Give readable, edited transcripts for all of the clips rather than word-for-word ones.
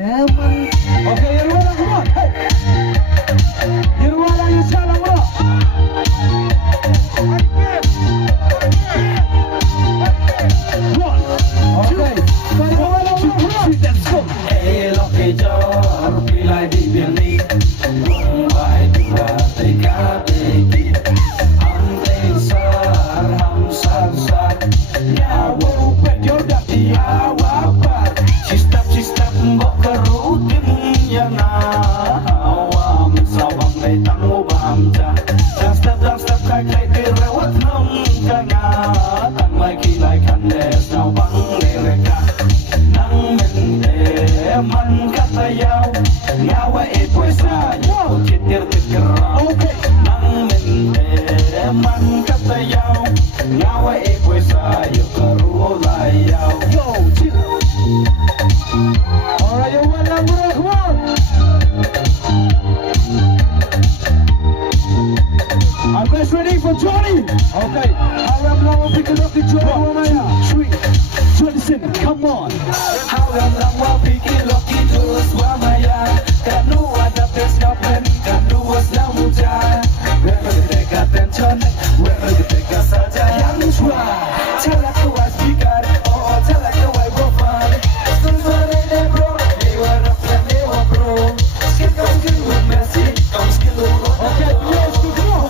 Okay, Yerwala, come on. Hey. Yerwala, you salam bro. One, okay. Yerwala, let's go. Hey, Lucky John, pilih di bilik. Mumbai dua tiga dikit. Anting sar, hamsar sar. Nyawa upet yodak diawa pat. Sistap mbok kerutin yang awam. Sawang letang ubamja. Dan step kai dirawat nom kanga. Tang lagi kan des nawang lereka. Nang mente man kata yau. Ngawa puesa yo titir tikerau. Nang mente man kata yau. Ngawa puesa yo kerula yau. Yo, chill. Alright, Yerwala, bro, come on. Are you guys ready for Johnny? Okay. Aram Lawa, pick it up, the Johnny. 1, 2, 3. Listen, come on. Aram Lawa, pikir loki terus wamaya. Kanu ada pesnyapen, kanu wasna muda. Wherever dekat tension, wherever dekat saja yang tua. Celak kuas pikir, oh celak kuai bofan. Sensore de bro, dewa rakyat dewa bro. Skill Messi, skill Okay, let's go, come on.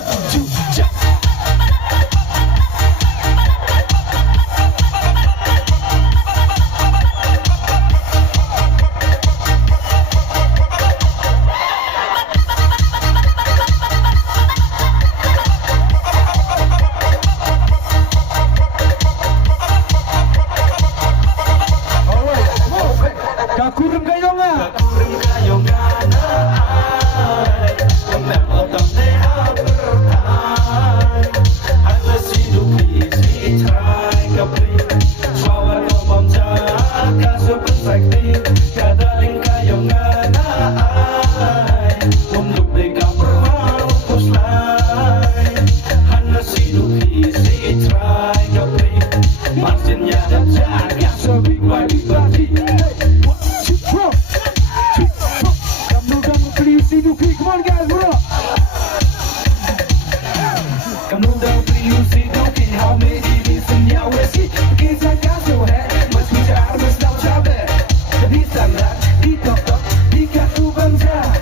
Kakurung kayonga. Kurang kayongana ai, konten otak deha bertai. Harus hidup isi try kapri, suara kobam jaga seperti kadaling kayongana ai, untuk dekat perlu puslai. Harus hidup isi try kapri, maksudnya dan jaga sebigwai bibati. Come on, guys, bro. Kamu dah priusi doki how many listen ya wesi kita kasih he mas bicara mas tahu cabe di sana di tok di kartu bangsa.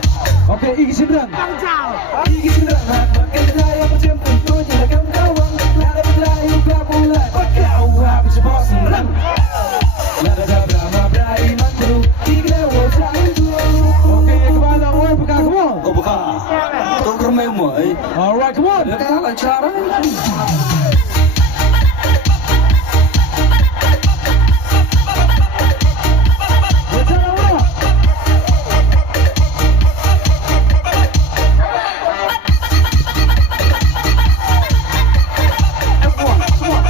Okay, Iggy Sindang. Gigi sudah makan saya macam tentunya dagang kawang lada berlayu mulai pakau habis bosan rem lada berama berai mantu tiga wajah itu. Okay, kembali awal buka, come on. Oh bukan tuh kermai mai Alright, come on. kalau cara Let's go, bro. Everyone, come on.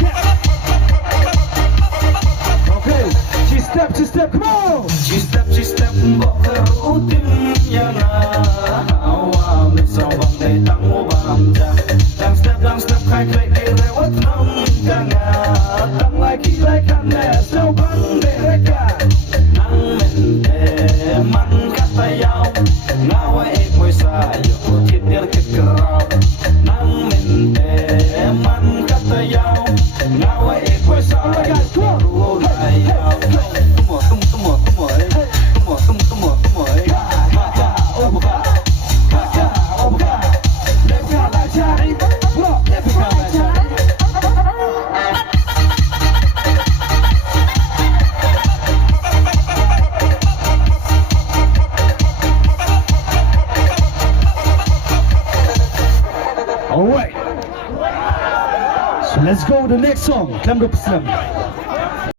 Yeah. Okay, she step, come on. Sistem mbok kerutin yang awam sawang letang ubamja. Dan step kai direwat nom kanga. Tang lagi kan des nawang lereka. Nang mente man kata yau. Ngawa puesa yo titir kekerau. Nang mente man kata yau. Ngawa puesa yo kerula yau. Alright. So let's go with the next song. Come to Islam.